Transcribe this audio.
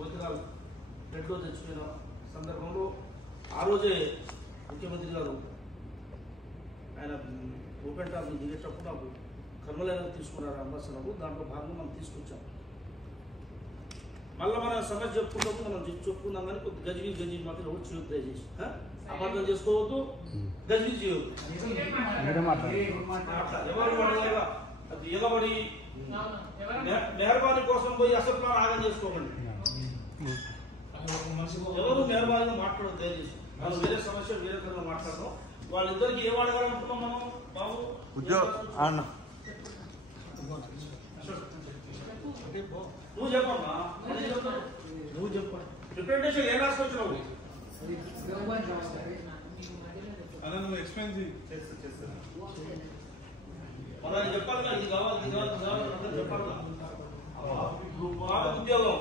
పోతురాలు బ్లడ్లో తెచ్చిపోయిన సందర్భంలో ఆ రోజే ముఖ్యమంత్రి గారు ఆయన ఓపెన్ టాప్ దిగేటప్పుడు నాకు కర్మలైనా తీసుకున్నారు అంబాసనకు. దాంట్లో భాగంగా మనం తీసుకొచ్చాం. మళ్ళీ మన సమస్య చెప్పుకుంటూ మనం చెప్పుకుందాం కానీ కొద్ది గజిబిజి మాత్రం ఎవరు చేయొద్దు దయచేసి. అపార్థం చేసుకోవద్దు, గజిబిజి చేయొద్దు. ఎవరు ఎగబడి మెహర్బానీ కోసం పోయి అసలు ప్లాన్ ఆగం చేసుకోకండి. ఎవరు మెహర్బానీగా మాట్లాడదు దయచేసి. మనం వేరే సమస్య వేరే కన్నా మాట్లాడతాం. వాళ్ళిద్దరికి ఏం అడగాలనుకున్నాం మనం బాబు? నువ్వు చెప్పమ్మా, నువ్వు చెప్ప రిప్రజెంటేషన్ ఏం రాసుకొచ్చినావు? అదే నువ్వు ఎక్స్ప్లెయిన్ చేస్తాను. మనం చెప్పాలి కదా, ఇది కావాలి ఇది కావాలి ఇది కావాలి చెప్పాలి. ఉద్యోగం